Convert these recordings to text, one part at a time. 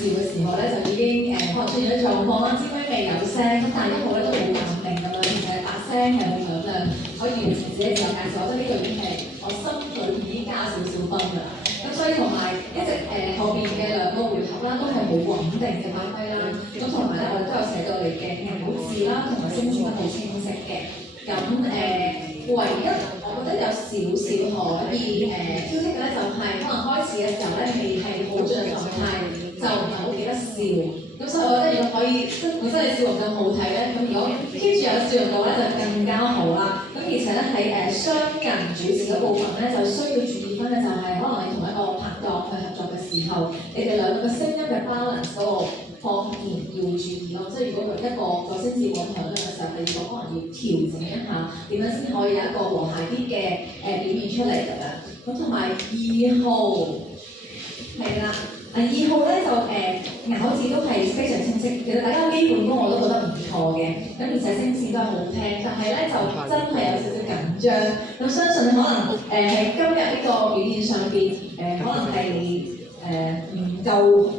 紹嘅時候咧，就已經可能出現咗狀況啦，支咪未有聲，咁但係一路咧都好穩定咁樣，其實把聲係冇響亮，可以完成自己自我介紹，我覺得呢度已經係我心裏已經加少少分㗎啦。咁所以同埋一直後邊嘅兩個回合啦，都係好穩定嘅發揮啦。咁同埋咧，我哋都有寫到你嘅口字啦，同埋聲線都好清晰嘅。咁唯一我覺得有少少可以挑剔嘅咧，就係可能開始嘅時候咧，未係好進入狀態，就唔係好記得笑。咁所以我覺得如果可以本身你笑容咁好睇咧，咁如果 keep 住有笑容嘅話咧，就更加好啦。咁而且咧喺雙人主持嗰部分咧，就需要注意翻咧，就係可能你同一個拍檔去合作嘅時候，你哋兩個聲音嘅 balance 嗰個方面要注意咯。即係如果佢一個聲字咁響亮嘅時候，第二個可能要調整一下，點樣先可以有一個和諧啲嘅表現出嚟咁樣。咁同埋2號係啦。2號咧就咬字都係非常清晰，其實大家基本功我都覺得唔錯嘅，咁而且聲線都係好聽，但係咧就真係有少少緊張，咁相信可能係今日呢個表現上邊可能係唔夠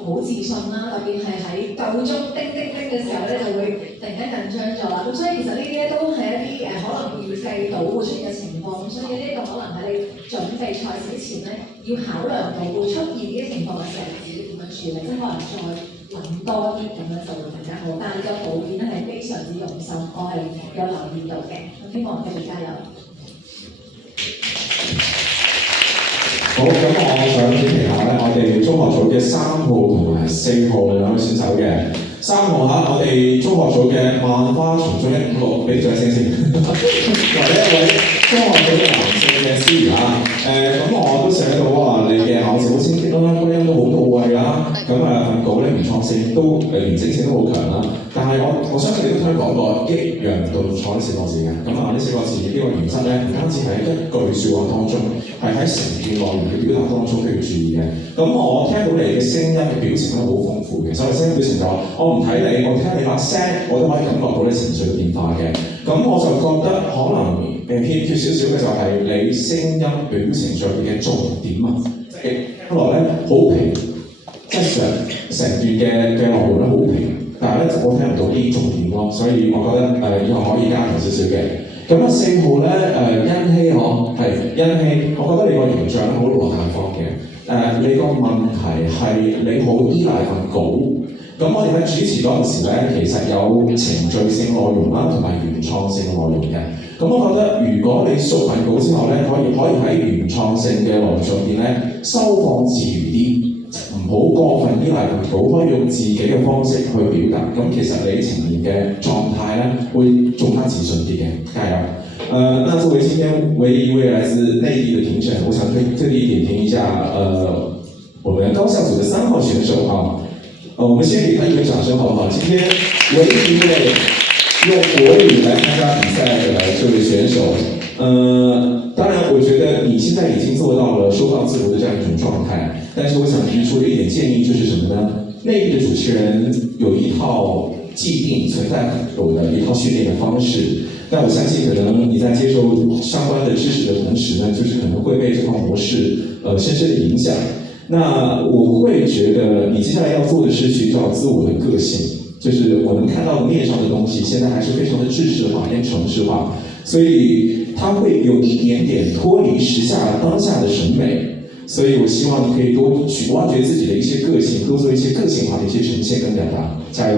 好自信啦，特別係喺夠鐘叮叮叮嘅時候咧就會突然間緊張咗啦，咁所以其實呢啲咧都係一啲可能預計到會出現嘅情況，所以呢個可能喺你準備賽事之前咧要考量到會出現呢啲情況嘅時候，自己點樣處理，即係可能再諗多啲咁樣就會更加好。但係你個導演咧係非常之用心，我係有留意到嘅，咁希望繼續加油。好，咁我想點評下咧，我哋中學組嘅3號同埋4號兩位選手嘅。3號嚇，我哋中學組嘅萬花叢中156，俾啲掌聲先。或者一位中學組嘅男性嘅司儀嚇，咁我都寫到話你嘅口字好清晰啦，高音都好到位啦，咁份稿咧原創性都完整性都好強啦。但係我相信你都聽講過抑揚頓挫呢4個字嘅，咁呢4個字呢個原則咧，唔單止喺一句説話當中，係喺成段內容嘅表達當中都要注意嘅。咁我聽到你嘅聲音嘅表情咧好豐富嘅，所以聲音表情就話我唔睇你，我聽你把聲，我都可以感覺到你情緒嘅變化嘅。咁我就覺得可能欠缺少少嘅就係你聲音表情上面嘅重點啊，即係聽落咧好平，即係成段嘅內容咧好平。但係咧，我聽唔到啲重點咯，所以我覺得以後可以加強少少嘅。咁4號咧欣希係欣希，我覺得你個形象咧好羅大方嘅。你個問題係你好依賴份稿。咁我哋喺主持嗰陣時咧，其實有程序性內容啦，同埋原創性內容嘅。咁我覺得如果你熟份稿之後咧，可以喺原創性嘅內容上邊咧收放自如啲。唔好過分依賴份稿，可以用自己嘅方式去表達。咁其實你呈現嘅狀態咧，會仲加自信啲嘅。加油！那作為今天唯一一位來自內地的評審，我想特地點評一下我們高校組的3號選手啊。我們先給他一個掌聲，好不好？今天唯一一位用國語來參加比賽的這位選手，當然，我覺得你現在已經做到了收放自如的這樣一種狀態。但是我想提出一點建議，就是什麼呢？內地的主持人有一套既定存在很久的一套訓練的方式，但我相信可能你在接受相關的知識的同時呢，就是可能會被這套模式深深的影響。那我會覺得你接下來要做的是尋找自我的個性，就是我能看到的面上的東西，現在還是非常的制式化跟程式化，所以它會有一點點脫離時下當下的審美。所以我希望你可以多去挖掘自己的一些個性，多做一些個性化的一些呈現跟表達。加油！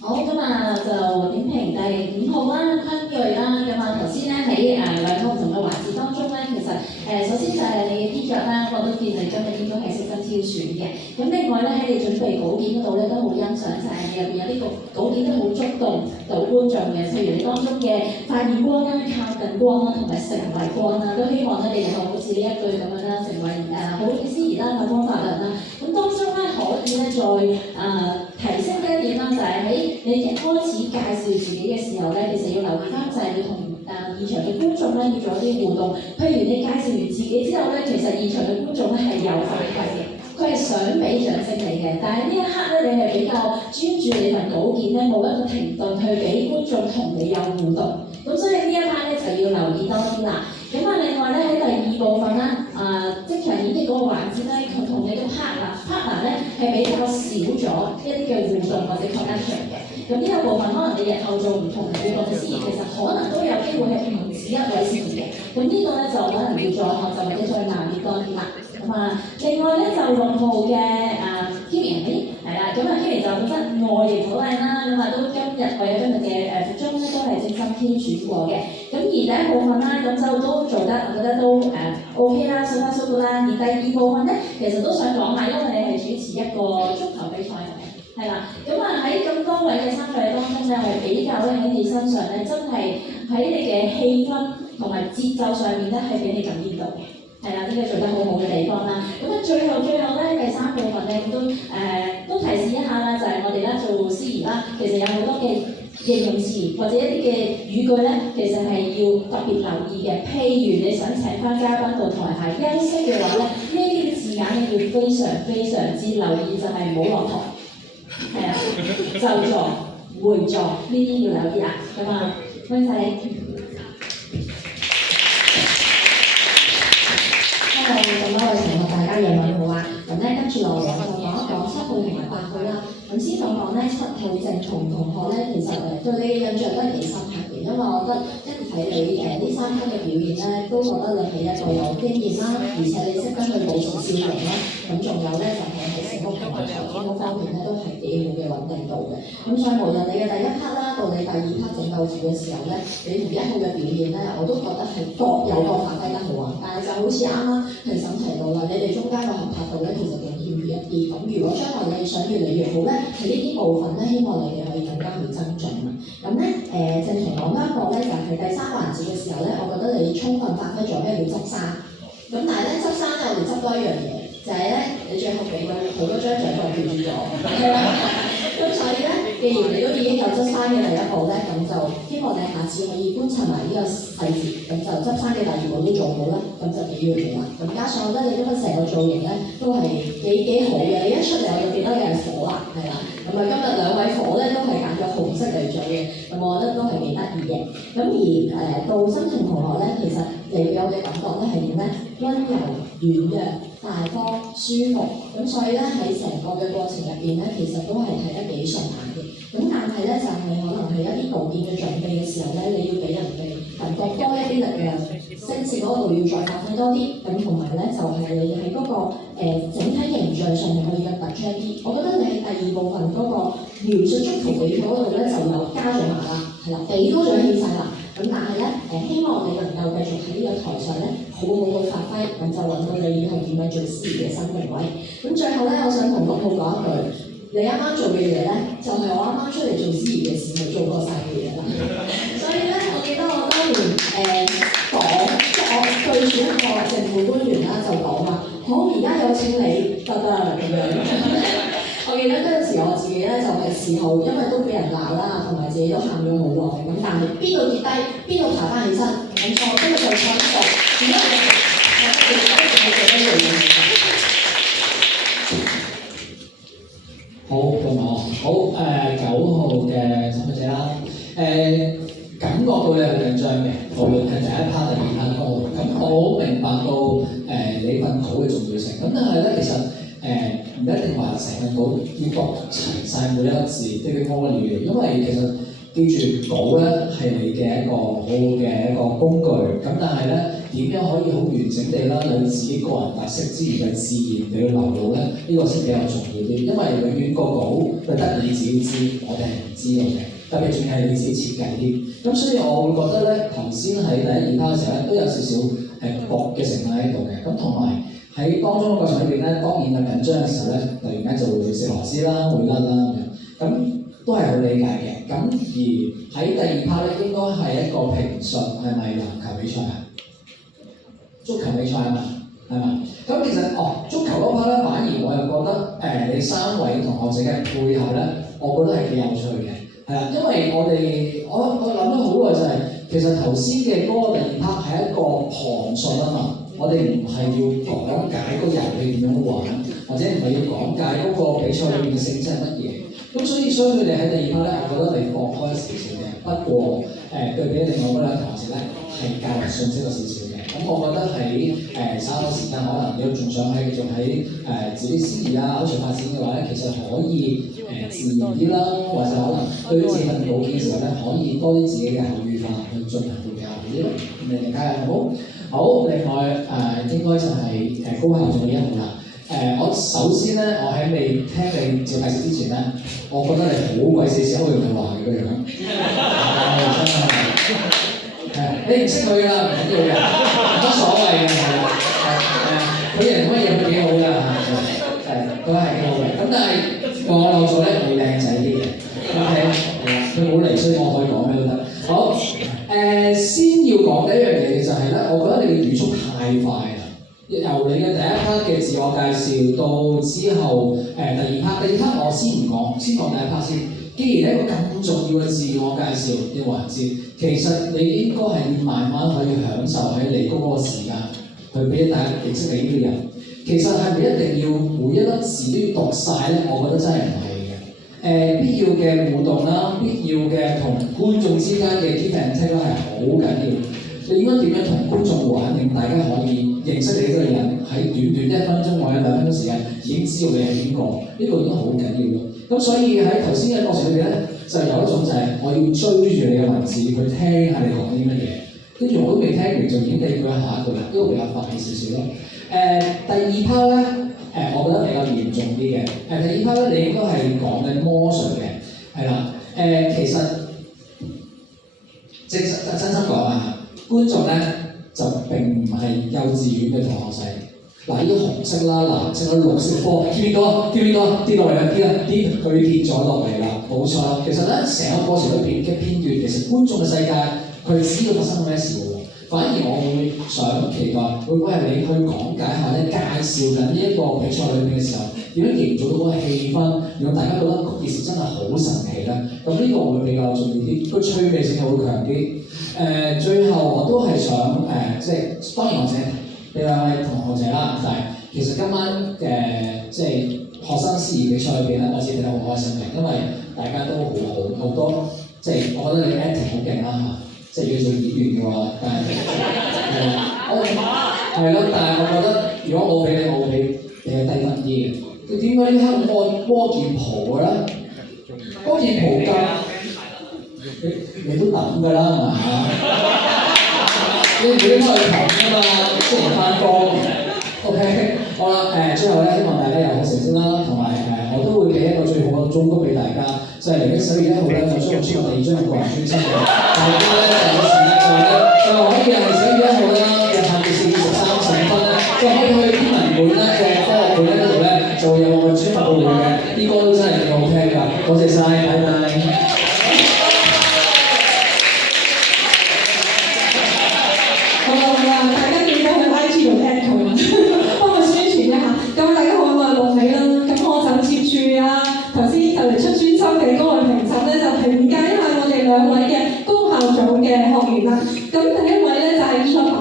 好，咁就點評第5號啦，坤睿啦。咁頭先咧喺兩個唔同嘅環節當中咧，其實首先就係你嘅衣着啦，我都見你今日應該係識得挑選嘅。咁另外咧喺你準備稿件嗰度咧都好欣賞，就係你入邊有呢個稿件都好觸動到觀眾嘅，譬如你當中嘅發現光啦、靠近光啦，同埋成為光啦，都希望咧你哋好似呢一句咁樣啦，成為好嘅司儀啦、發光發亮啦。咁當中咧可以咧再提升一點啦，就係喺你一開始介紹自己嘅時候咧，其實要留意翻就係你同現場嘅觀眾咧要做一啲互動。譬如你介紹完自己之後咧，其實現場嘅觀眾咧係有反饋嘅，佢係想俾掌聲你嘅。但係呢一刻咧，你係比較專注你份稿件咧，冇一個停頓去俾觀眾同你有互動。咁所以呢一刻咧就要留意多啲啦。咁另外咧喺第2部分係比較少咗一啲嘅互動或者 connection 嘅。咁呢個部分可能你日後做唔同嘅或者司儀，其實可能都有機會係唔止一位司儀嘅。咁呢個咧就可能要再學習或者再慢啲多啲啦。另外咧就6號嘅Kimi 係啦，咁Kimi 就本身外形好靚啦，都今日為咗今日嘅服裝咧都係精心挑選過嘅。咁而第一部分啦，咁就都做得我覺得都OK 啦，so far so good啦。而第二部分咧，其實都想講下，因為你係主持一個足球比賽嘅，係啦。咁喺咁多位嘅參賽當中咧，我比較咧喺你身上咧，真係喺你嘅氣氛同埋節奏上面咧，係俾你感染到嘅。係啦，呢個做得好好嘅地方啦。咁最後咧，第3部分咧都提示一下啦，就係我哋咧做司儀啦，其實有好多嘅形容詞或者一啲嘅語句咧，其實係要特別留意嘅。譬如你想請翻嘉賓到台下休息嘅話咧，呢啲字眼你要非常非常之留意，就係唔好落台，係啊，就座、回座呢啲要留意啊。咁歡迎晒你。Hello，咁我哋同學大家夜晚好啊。咁咧跟住落嚟就講一講7號同埋8號啦。咁先講咧7號鄭松同學咧，其實對你嘅印象都係幾深刻嘅，因為我覺得一睇你呢3科嘅表現咧，都覺得你係一個有經驗啦，而且你識得去保持笑容啦。咁仲有咧就係喺成屋同埋財經嗰方面咧都係幾好嘅穩定度嘅。咁所以無論你嘅第1 part 啦，到你第2 part 整豆腐嘅時候咧，你同1號嘅表現咧，我都覺得係各有各發揮得好啊。但係就好似啱啱評審提到啦，你哋中間個合拍度咧，其實仲欠缺一啲。咁如果將來你想越嚟越好咧，喺呢啲部分咧，希望你哋可以更加去增進啊。咁咧正常講一個咧，就係第3環節嘅時候咧，我覺得你充分發揮咗咩叫執生。咁但係咧執生咧，我哋執多一樣嘢，就係咧你最後俾到好多張獎狀斷住咗。咁所以咧，既然你都已經有執生嘅第1步咧，咁就希望你下次可以觀察埋呢個細節，咁就執生嘅第2步都做好啦，咁就幾完美啦。咁加上咧，你今日成個造型咧都係幾好嘅，你一出嚟我就記得你係火啦，係啦。咁今日2位火咧都係揀咗紅色嚟做嘅，咁我覺得都係幾得意嘅。咁而到心情同學咧，其實你俾我嘅感覺咧係點咧？溫柔、軟弱、大方、舒服。咁所以咧喺成個嘅過程入邊咧，其實都係睇得幾順眼嘅。咁但係咧就係可能係一啲導演嘅準備嘅時候咧，你要俾人哋感覺多一啲力量，聲線嗰度要再發揮多啲。咁同埋咧就係你喺嗰個整體形象上面可以更突出一啲。我覺得你喺第2部分嗰個描述足球比賽嗰度咧就有加咗碼啦，係啦，地都長起晒啦。咁但係咧希望你能夠繼續喺呢個台上咧好好去發揮，咁就揾到你以後點樣做司儀嘅新定位。咁最後咧，我想同6號講一句，你啱啱做嘅嘢咧，就係我啱啱出嚟做司儀嘅時候做過晒嘅嘢啦。所以咧，我記得我當年講，即係我對住一個政府官員啦，就講話，好，而家有請你得啦咁樣。我記得嗰陣時我自己咧就係時候，因為都俾人鬧啦，同埋自己都喊咗好耐。咁但係邊度跌低，邊度爬翻起身，咁我今日就唱呢個。點解我哋做得嚟嘅？好，咁好9號嘅參賽者啦。感覺到你係緊張嘅，無論係第1 part 第2 part 都好。咁我好明白到你份稿嘅重要性。咁但係咧，其實唔一定話成份稿要讀齊晒每一個字都要屙尿嘅，因為其實記住稿咧係你嘅一個好好嘅一個工具。咁但係咧點樣可以好完整地啦，有自己個人特色之餘嘅自然地去流露咧，呢個先比較重要啲。因為永遠個稿就得你自己知，我哋係唔知道嘅。特別仲係你自己設計啲，咁所以我會覺得咧，頭先喺第1 2 part 嘅時候咧，都有少少搏嘅成分喺度嘅。咁同埋喺當中嘅過程裏邊咧，當然係緊張嘅時候咧，突然間就會食螺絲啦，會甩啦咁樣，咁都係好理解嘅。咁而喺第2 part 咧，應該係一個評述係咪籃球比賽啊？足球比賽啊嘛，係嘛？咁其實足球嗰 part 咧，反而我又覺得你3位同學仔嘅配合咧，我覺得係幾有趣嘅。係啦，因為我諗咗好耐就係、其實頭先嘅嗰個第2 part 係一個旁述啊嘛，我哋唔係要講解個遊戲點樣玩，或者唔係要講解嗰個比賽裏面嘅性質係乜嘢。咁所以佢哋喺第2 part 咧，我覺得你放開少少嘅。不過對比另外嗰2個同學咧，係教人信息咗少少嘅。咁我覺得喺稍後時間，可能如果仲想繼續喺自己司儀啊、口才發展嘅話咧，其實可以自然啲啦，或者可能對於自己份稿嘅時候咧，可以多啲自己嘅口語化去進行會比較好啲咯。咁你哋加油好？好，另外應該就係高校仲有1號啦。我首先咧，我喺未聽你自我介紹之前咧，我覺得你好鬼死似歐陽立華嘅個樣，真係你唔識佢㗎啦，唔緊要嘅，冇乜所謂嘅，佢人乜嘢都幾好㗎，都係幾好嘅。咁但係我漏咗咧，佢靚仔啲嘅 ，OK， 佢冇嚟，所以我可以講咩都得。好，先要講嘅一樣嘢就係咧，我覺得你嘅語速太快啦。由你嘅第一 part 嘅自我介紹到之後，第二 part 我先唔講，先講第一 part 先。既然一個咁重要嘅自我介紹嘅環節，其實你應該係要慢慢可以享受喺你嗰個時間，去俾大家認識你呢個人。其實係咪一定要每一粒字都要讀晒咧？我覺得真係唔係嘅。必要嘅互動啦，必要嘅同觀眾之間嘅 give and take 係好緊要。你應該點樣同觀眾玩，令大家可以認識你呢個人，喺短1分鐘或者2分鐘時間已經知道你係邊個，呢個已經好緊要咯。咁所以喺頭先嘅過程裏邊咧，就有一種就係我要追住你嘅文字去聽下你講啲乜嘢，跟住我都未聽完就已經記住下一句啦，呢個比較快少少咯。第二 part 咧，我覺得比較嚴重啲嘅。第二 part 咧，你應該係講緊魔術嘅，係啦。其實真心講啊，觀眾咧就並唔係幼稚園嘅同學仔。嗱，呢啲紅色啦、藍色啦、綠色波，見到跌落嚟啦，佢跌咗落嚟啦，冇錯啦。其實咧，成個過程裏邊嘅片段，其實觀眾嘅世界佢知道發生咩事喎。反而我會想期待，會唔會係你去講解下咧，介紹緊呢一個比賽裏邊嘅時候，點樣營造到嗰個氣氛，讓大家覺得嗰件事真係好神奇咧？咁呢個會比較重要啲，個趣味性會強啲。最後我都係想即係當然我請你兩位同學仔啦，但係其實今晚即係學生司儀比賽裏邊咧，我自己睇得好開心嘅，因為大家都好多，即係我覺得你 acting 好勁啦嚇。即係要做演員嘅話，但係係咯，但係我覺得如果我俾你，我會俾你低分啲嘅。佢點解呢刻按波劍袍嘅咧？波劍袍㗎，你都諗㗎啦，係嘛？你唔會開頭㗎嘛，雖然翻工。OK， 好啦，最後咧，希望大家有好成績啦，同埋我都會俾一個最好嘅忠告俾大家，就係嚟緊11月1號咧，就將出我第2張個人專輯嘅，大家咧就有時間就可以係11月1號啦嘅下午4時35分咧，就可以去天文館咧嘅科學館嗰度咧，就會有我嘅專輯報導嘅，啲歌都真係幾好聽㗎，多謝晒，拜拜。大家記得去 IG 度 tag 佢，幫佢宣傳一下。咁大家好，我係陸美啦。咁我就接住頭先就嚟出專輯嘅嗰位評審咧，就評價一下我哋2位嘅高校組嘅學員啦。咁第一位咧就係呢個爸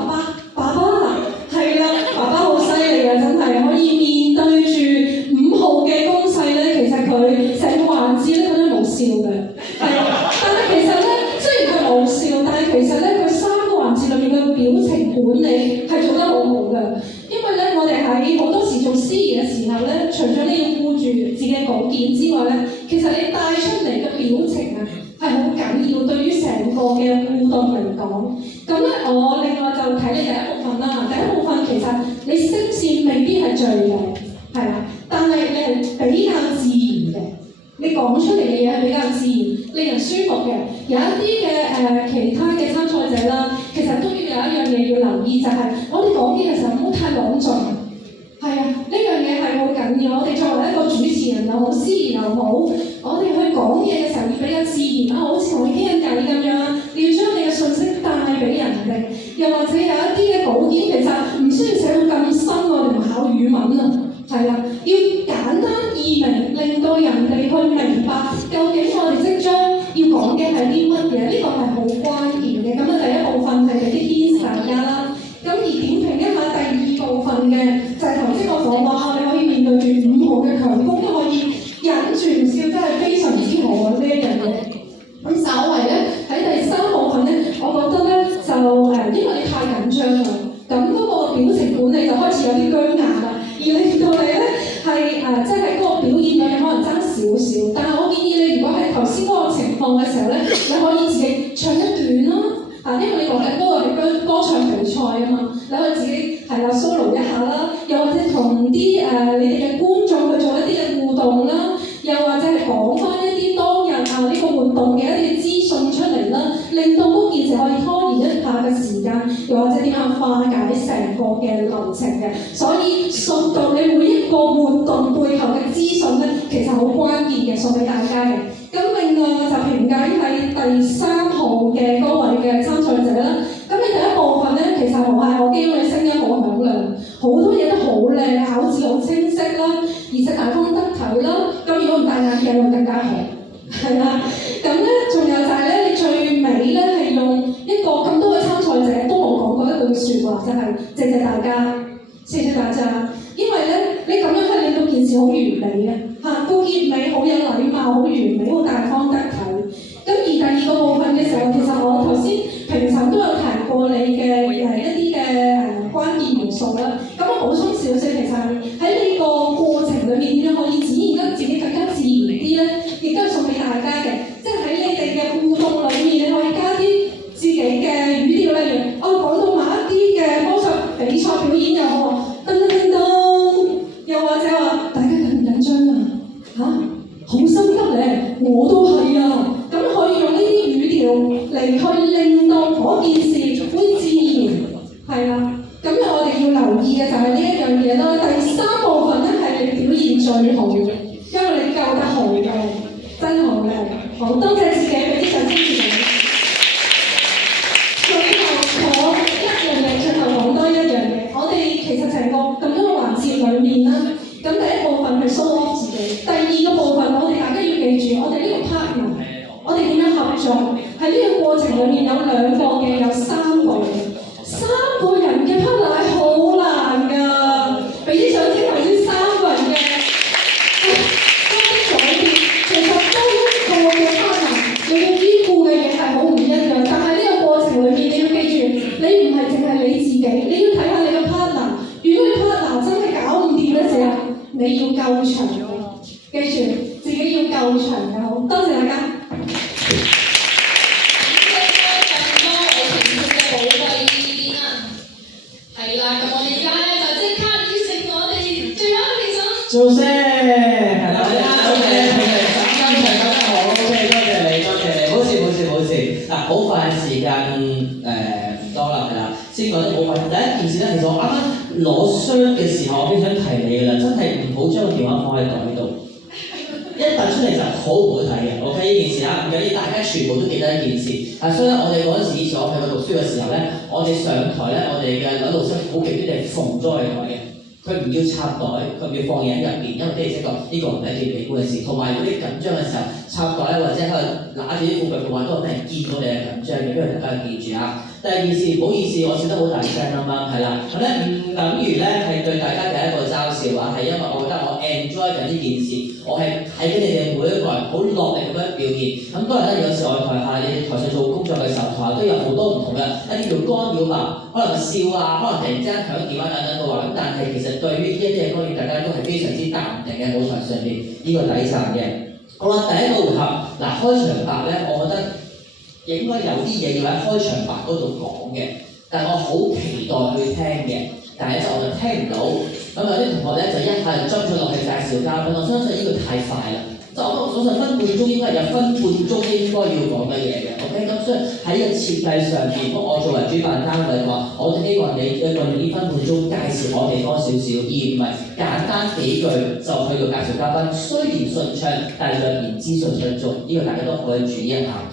爸啦，係啦，爸爸好犀利啊，真係可以面對住5號嘅攻勢咧，其實佢成個環節咧佢都冇笑嘅，係。但係其實咧，雖然佢冇笑，但係其實咧佢3個環節裏面嘅表情管理係做得好好嘅。因為咧，我哋喺好多時做司儀嘅時候咧，除咗你要顧住自己嘅稿件之外咧，其實你帶出嚟嘅表情啊係好緊要，對於成個嘅互動嚟講。咁咧，我另外就睇你第一部分啦。第一部分其實你聲線未必係最靚，係啦，但係你係比較自然嘅，你講出嚟嘅嘢係比較自然，令人舒服嘅。有一啲嘅其他嘅參賽者啦，其實都要有一樣嘢要留意，就係我哋講嘢嘅時候唔好太朗盡。係啊，呢樣嘢係好緊要。我哋作為一個主持人又好，司儀又好，我哋去講嘢嘅時候要比較自然啊，好似同你傾緊偈咁樣，你要將你嘅信息帶俾人哋。又或者有一啲嘅稿件其實唔需要寫到咁深，我哋唔考語文啊。係啦，要簡單易明，令到人哋去明白究竟我哋即將要講嘅係啲乜嘢，呢個係好關鍵嘅。咁第一部分係俾啲 hint 大家啦。咁而點評一下第2部分嘅，就係頭先我講話，你可以面對住5號嘅強攻，都可以忍住唔笑，真係非常之好啊呢一樣嘢。咁稍為咧喺第3部分咧，我覺得咧就少，但係我建議你，如果喺頭先嗰個情況嘅時候咧，你可以自己唱一段啦。因為你講緊嗰個係歌唱比賽啊嘛，你可以自己係啦 solo 一下啦，又或者同啲你哋嘅觀眾去做一啲嘅互動啦，又或者係講翻一啲當日呢個活動嘅一啲資訊出嚟啦，令到嗰件事可以拖延一下嘅時間，又或者點樣化解成個嘅流程嘅。所以送到你每一個活動背後嘅資訊咧，其實好關鍵嘅，送俾大家嘅。咁另外我就評價喺第3號嘅嗰位嘅參賽者啦。咁你第一部分咧，其實我見到你聲音好響亮，好多嘢都好靚，口字好清晰啦，而且大方得體啦。咁如果唔戴眼鏡會更加好，係啦。咁咧仲有就係咧，你最尾咧係用一個咁多嘅參賽者都冇講過一句説話，就係謝謝大家，謝謝大家。因為咧，你咁樣係令到件事好完美嘅，個結尾好有禮貌，好完美，好大方得體。咁而第2個部分嘅時候，其實我頭先評審都有提過你嘅一啲嘅關鍵元素啦。咁我補充少少，其實喺呢個過程裏面點樣可以展現得自己更加自然啲咧，亦都係送俾大家嘅。即係喺你哋嘅互動裏面，你可以加啲自己嘅語調，例如講到某一啲嘅魔術比賽表演又好，噔噔噔噔。又或者話大家緊唔緊張啊？好心急咧，我都係啊。咁可以用呢啲語調嚟去令到嗰件事會自然，係啦。咁我哋要留意嘅就係呢一樣嘢啦。第3部分咧係你表現最好嘅，因為你救得好嘅，真好嘅。好多謝自己俾啲掌聲自己。最後講一樣嘢，最後講多一樣嘢。我哋其實成個咁多個環節裏面啦，咁第一部分係 show off 自己，第2個部分我哋大家要記住，我哋呢個 partner，我哋點樣合作？喺呢個過程裏面有2個嘅，有3個嘅，3個人嘅 partner 係好難㗎。俾啲掌聲頭先3個人嘅多啲改變，其實都一個嘅 partner，你要依顧嘅嘢係好唔一樣，但係呢個過程裏面你要記住，你唔係淨係你自己，你要睇下你嘅 partner。如果你 partner 真係搞唔掂嘅時候，你要夠長嘅，記住自己要夠長嘅。好，多謝大家。咁多位評判嘅寶貴意見啦，係啦，咁我哋而家咧就即刻邀請我哋最後一個評審。做聲，係啦，多謝評審，今場講得好，多謝你，冇事。嗱，好快時間唔多啦，係啦，先講得好快。第一件事咧，其實我啱啱攞箱嘅時候，我已經想提你㗎啦，真係唔好將個電話放喺袋度，一突出嚟就好唔好睇嘅。OK， 呢件事啊，唔緊要，大家全部都記得一件事。所以咧，我哋嗰陣時以前我喺度讀書嘅時候咧，我哋上台咧，我哋嘅老師好極端地縫咗我哋袋嘅。佢唔要插袋，佢唔要放嘢喺入邊，因為的而且確呢個唔係一件美觀嘅事。同埋嗰啲緊張嘅時候插袋或者喺度揦住啲褲腳嘅話，都係俾人見到你係緊張嘅，因為大家要記住啊。第二件事，唔好意思，我笑得好大聲啱啱係啦。咁咧唔等於咧係對大家嘅一個嘲笑話，係因為我覺得我 enjoy 緊呢件事，我係睇緊你哋每一個人好落力咁樣表現。咁當然咧，有時我喺台下，你台上做工作嘅時候，台下都有好多唔同嘅一啲叫干擾嘛，可能笑啊，可能突然之間響電話等等嘅話，咁但係其實對於呢一啲嘅干擾，大家都係非常之淡定嘅舞台上面呢個底層嘅。好啦，第一個回合嗱，開場白咧，我覺得應該有啲嘢要喺開場白嗰度講嘅，但係我好期待去聽嘅，但係咧我就聽唔到。咁有啲同學咧就一下就將咗落去介紹嘉賓，我相信呢個太快啦。就我相信分半鐘應該係有分半鐘應該要講嘅嘢嘅 ，OK？ 咁所以喺呢個設計上邊，如果我作為主辦單位嘅話，我希望你用呢分半鐘介紹我哋多少少，而唔係簡單幾句就去到介紹嘉賓。雖然順暢，但係若言之順暢做，呢個大家都可以注意一下。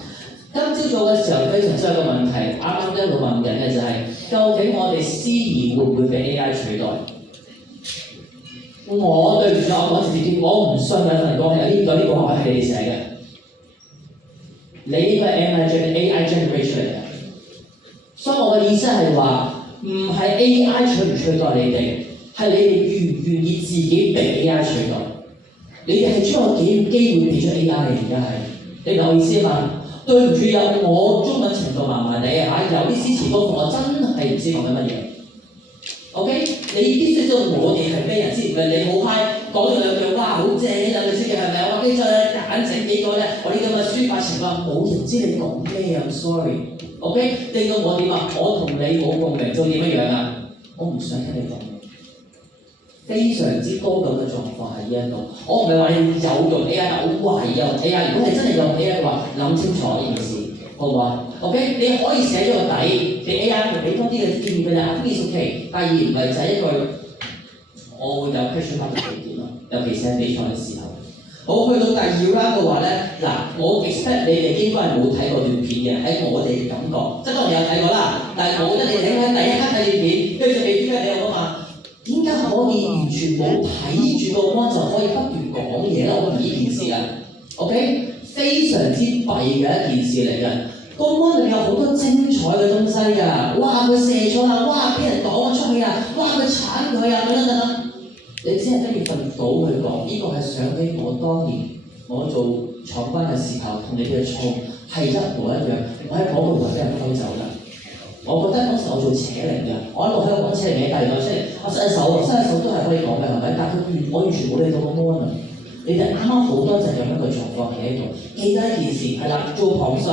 今朝早嘅時候非常之有個問題，啱啱一路問緊嘅就係、究竟我哋司儀會唔會被 AI 取代？我對唔住，我直接我唔信有份講係呢個學係你寫嘅，你呢個係 AI generate 出嚟嘅，所以我嘅意思係話，唔係 AI 取唔取代你哋，係你哋願唔願意自己被 AI 取代？你哋係將個機會俾咗 AI 而家係，你明我意思嘛？對唔住，有我中文程度麻麻地啊，有啲詩詞歌賦我真係唔知講緊乜嘢。OK， 你必須知道我哋係咩人先，唔係你好嗨講咗兩句，哇好正呢兩句先嘅係咪？我記咗揀整幾個咧，我呢咁嘅抒發情況冇人知你講咩啊 ，sorry。OK， 令到我點啊？我同你冇共鳴，做點樣樣啊？我唔想聽你講嘢。非常之多咁嘅狀況喺呢一度。我唔係話你有用 AI， 但我懷疑有 AI。如果你真係用 AI 嘅話，諗清楚呢件事。好唔好啊 ？OK， 你可以寫咗個底，俾 AI 佢俾多啲嘅建議俾你。啊，呢件 OK。第二唔係就係一句，我會有 question mark 嘅條件咯，尤其是喺比賽嘅時候。好，去到第二 round 嘅話咧，嗱，我 expect 你哋應該係冇睇過段片嘅，喺我哋嘅感覺，即係當然有睇過啦。但係我覺得你哋喺第一刻睇段片，跟住未必咧，你有講話點解可以完全冇睇住個 mon 就可以不斷講嘢咧？我唔呢件事啊。OK。非常之弊嘅一件事嚟嘅，個 mon 裏面有好多精彩嘅東西㗎，哇佢射咗啦，哇俾人擋咗出去啊，哇佢鏟佢啊，等等等等，你只係跟住份稿去講，呢個係想起我當年我做闖關嘅時候同你哋嘅錯係一模一樣，我喺嗰個位俾人偷走啦。我覺得嗰時我做扯鈴嘅，我一路喺度講扯鈴嘅，第二個出嚟，我伸手都係可以講嘅，係咪？但係我完全冇理到個 mon 啊！你哋啱啱好多就有一個狀況喺度，記得一件事係啦，做旁述，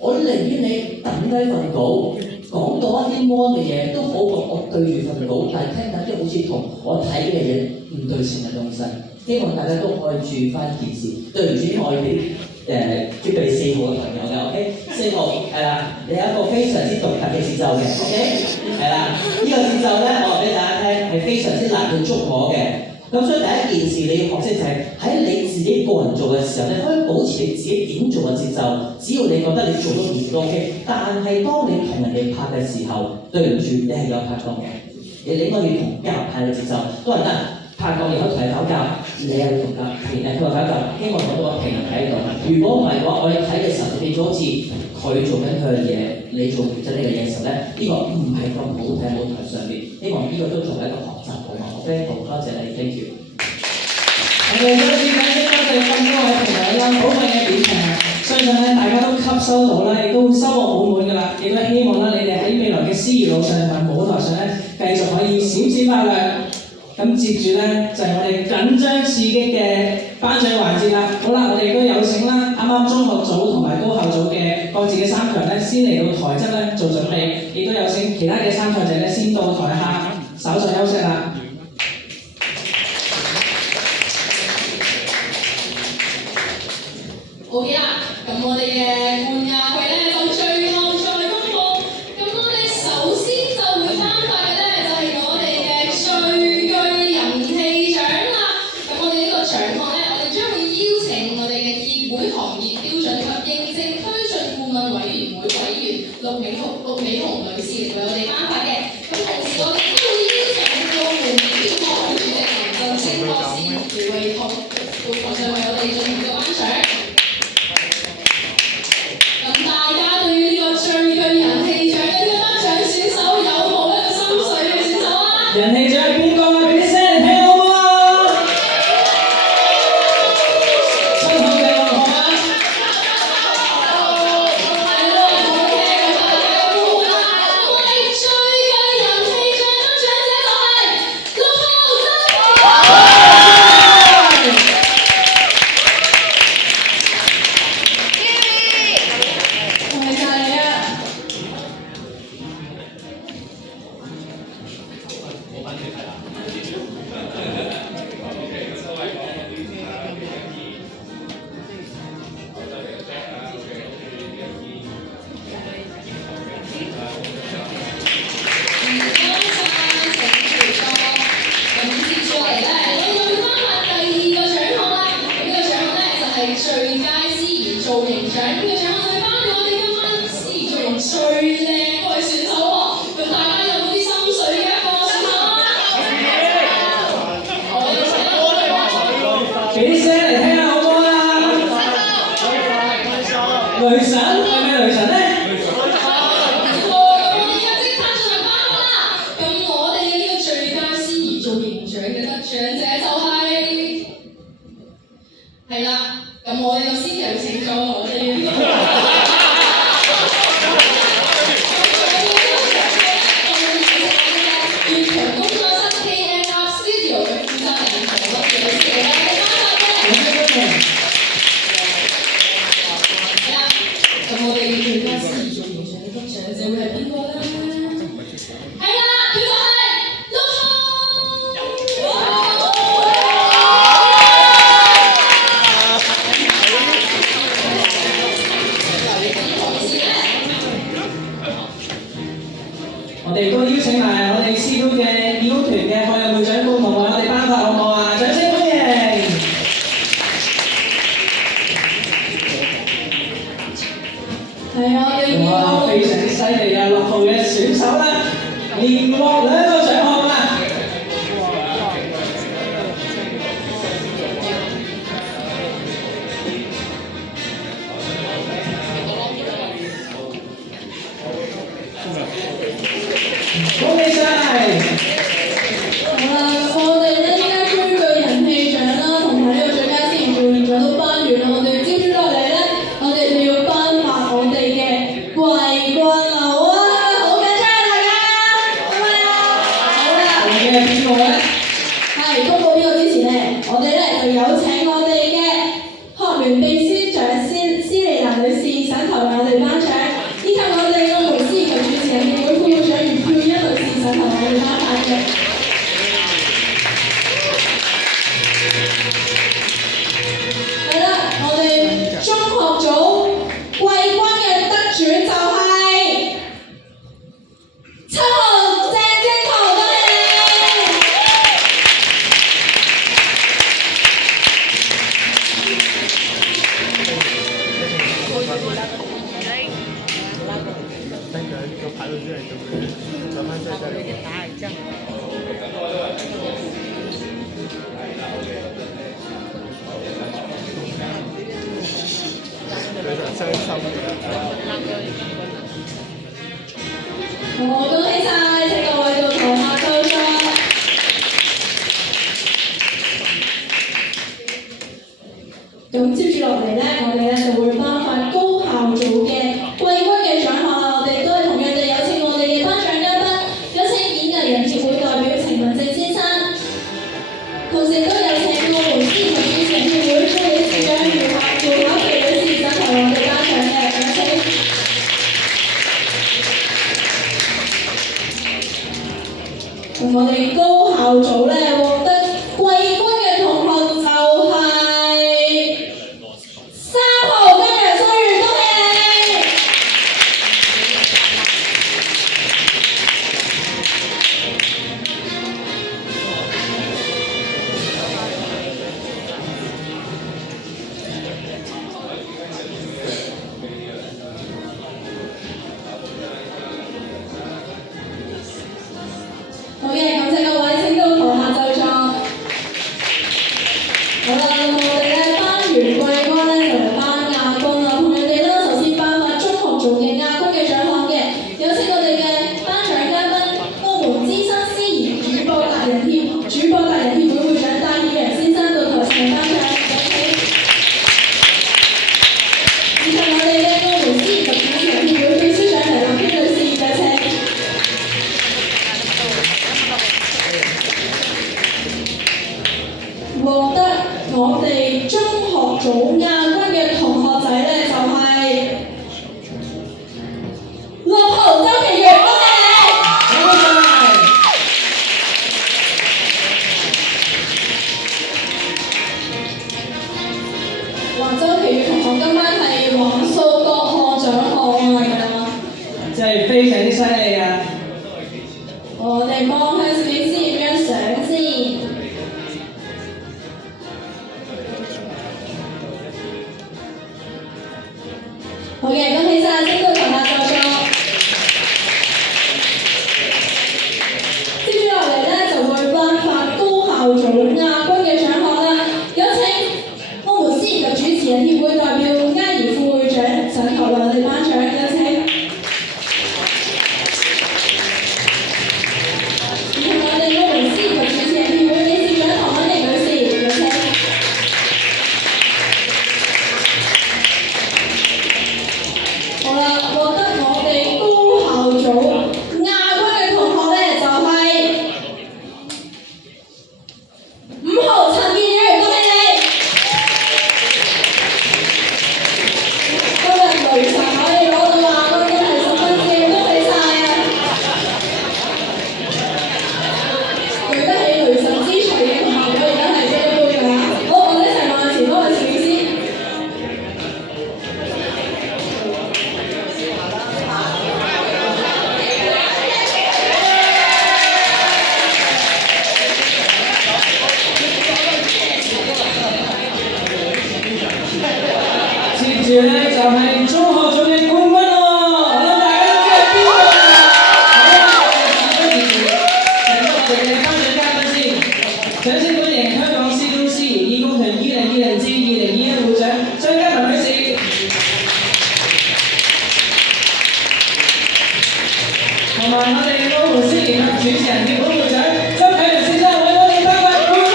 我寧願你等低份稿，講到一啲 mon 嘅嘢，都好過我對住份稿，但係聽緊啲好似同我睇嘅嘢唔對稱嘅東西。希望大家都可以注意翻件事。對唔住，我哋準備4號嘅朋友嘅 ，OK，4號係啦，你有一個非常之獨特嘅節奏嘅 ，OK， 係啦，呢個節奏咧，我話俾大家聽係非常之難去捉摸嘅。咁所以第一件事你要學識就係喺你自己個人做嘅時候，你可以保持你自己點做嘅節奏，只要你覺得你做到件事都 OK。但係當你同人哋拍嘅時候，對唔住，你係有拍檔嘅，你應該要同夾拍嘅節奏都係得。拍檔亦可以同你搞夾，你係同夾佢話搞夾，希望攞到個平衡喺度。如果唔係嘅話，我哋睇嘅時候就變咗好似佢做緊佢嘅嘢，你做緊你嘅嘢嘅時候咧，呢個唔係咁好睇喺舞台上邊。希望呢個都作為一個學習好嘛。OK， 好，多謝你 ，thank you。我哋再次感謝咁多位朋友啦，寶貴嘅點評啊！相信咧大家都吸收到啦，亦都收穫滿滿㗎啦。亦都希望啦，你哋喺未來嘅司儀路上同埋舞台上咧，繼續可以閃閃發亮。咁接住咧就係我哋緊張刺激嘅頒獎環節啦。好啦，我哋都有請啦，啱啱中學組同埋高校組嘅各自嘅3強咧，先嚟到台側咧做準備，亦都有請其他嘅參賽者咧先到台下稍作休息啦。好嘅啦，咁我哋嘅冠亞季咧就最後再公佈。咁我哋首先就會頒發嘅咧就係我哋嘅最具人氣獎啦。咁我哋呢個獎項咧，我哋將會邀請我哋嘅協會行業標準及認證推進顧問委員會委員陸美紅女士嚟為我哋頒發嘅。咁同時我哋都會邀請部門協會主席林振昇博士嚟為台上為我哋進行嘅頒獎。大家對於呢個最具人氣獎嘅呢個頒獎選手有冇一個心水嘅選手啊？人氣獎係邊個啊？俾啲聲嚟聽好唔好啊？出口嘅我好啊！係咯，好嘅，咁大家有冇好啊？我哋最具人氣獎嘅獎者就係陸浩真。最佳司儀造型獎，呢個獎項就係頒俾我哋今晚司儀造型最靚嗰位選手喎。咁大家有冇啲心水嘅一個選手啊？俾啲聲嚟聽下好唔好啊？雷神係咪雷神咧？咁我哋而家即刻進行頒發啦。咁我哋嘅呢個最佳司儀造型獎嘅得獎者就係啦。咁我哋就先有請咗我哋呢個越強公嘅邊個咧？係公佈呢個之前咧，我哋咧就有請我哋嘅學聯秘書長斯利蘭女士上台為我哋頒獎，以及我哋嘅牧師及主持人協會副會長袁佩欣女士上台為我哋頒獎嘅。係啦，我哋中學組季軍嘅得主就係7號鄭晶彤，恭喜你！好，恭喜晒，請各位到台下告狀。咁接住落嚟咧，我哋咧就會頒發高校組嘅季軍嘅獎項啦。我哋都係同樣地有請我哋嘅頒獎嘉賓，有請演藝人協會代表程文正先生，同時都有請我們司徒主持人協會副理事長姚巧琪女士上台為我哋頒獎嘅，有請。我哋高校組咧獲得季軍嘅同學就係3號金陽蘇月，恭喜你！好嘅，感謝各位，請到台下就座。好啦，咁我哋咧頒完季軍咧就嚟頒亞軍啦。同樣地啦，首先頒發中學組嘅亞軍嘅獎項嘅，有請我哋嘅頒獎嘉賓，澳門資深司儀主播達人協會會長戴耀仁先生到台上頒獎，有請。以及我哋嘅澳門司儀及主持人協會秘書長黎立軒女士，有請。獲得我哋中學組亞軍嘅同學仔咧，就係6號周其月，恭喜你！哇，周其月同學今晚係橫掃各項獎項啊，係嘛？真係非常之犀利啊！我哋望向攝影師影張相先。好嘅，恭喜晒，請到台下就座。接住落嚟咧，就會頒發高校組亞軍嘅獎項啦。有請澳門司儀及主持人協會代表埃兒副會長上台為我哋頒獎，有請。以及我哋澳門司儀及主持人協會理事長唐韻妮女士，有請。好啦，獲得我哋高校組亞軍嘅同學咧，就係5號陳建宇，恭喜你！今日雷神可以攞到亞軍，真係十分之恭喜晒啊！對得起雷神之錘嘅同學，我而家係啤杯㗎啦。好，我哋一齊望向前方嘅攝影師。接住咧就係中學組嘅冠軍喎，我諗大家都知係邊個啦。好啦，我哋請我哋嘅頒獎嘉賓先，掌聲歡迎香港師公司兒童工團2020至2021會長張嘉文女士，同埋我哋澳門司儀及主持人協會會長周啟明先生為我哋頒發冠軍。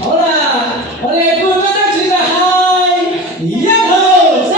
好啦，我哋嘅冠軍得主就係1號周燕。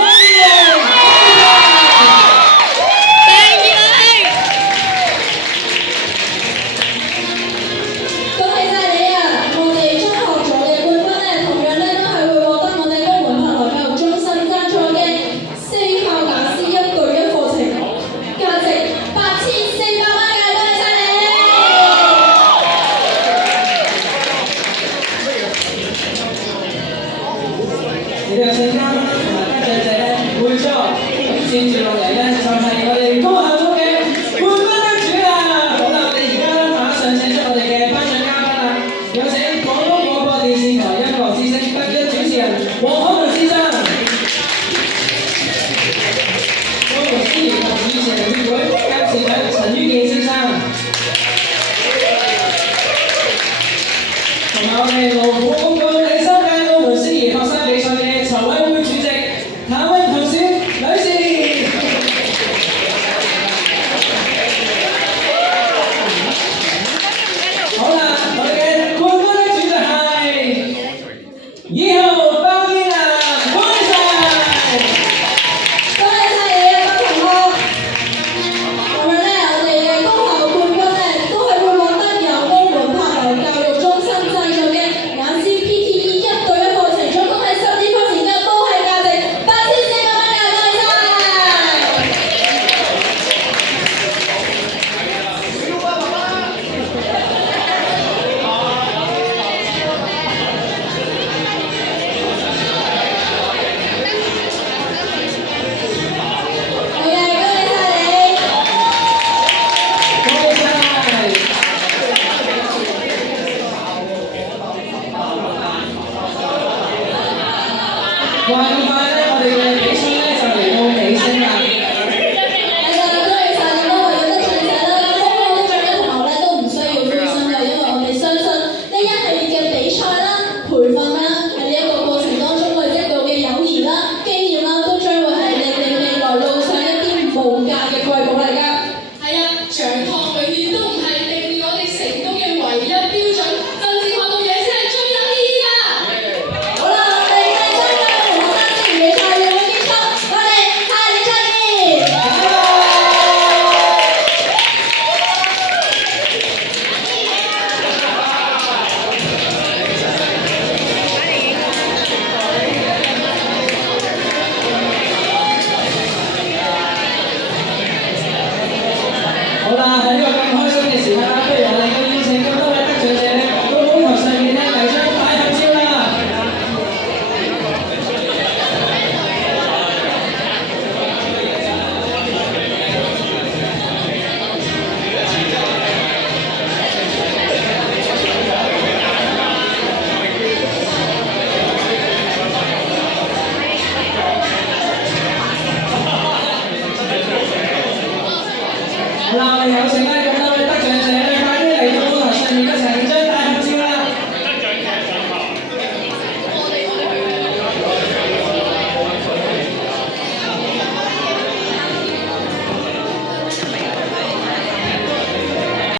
好啦，喺呢個咁開心嘅時刻啦，不如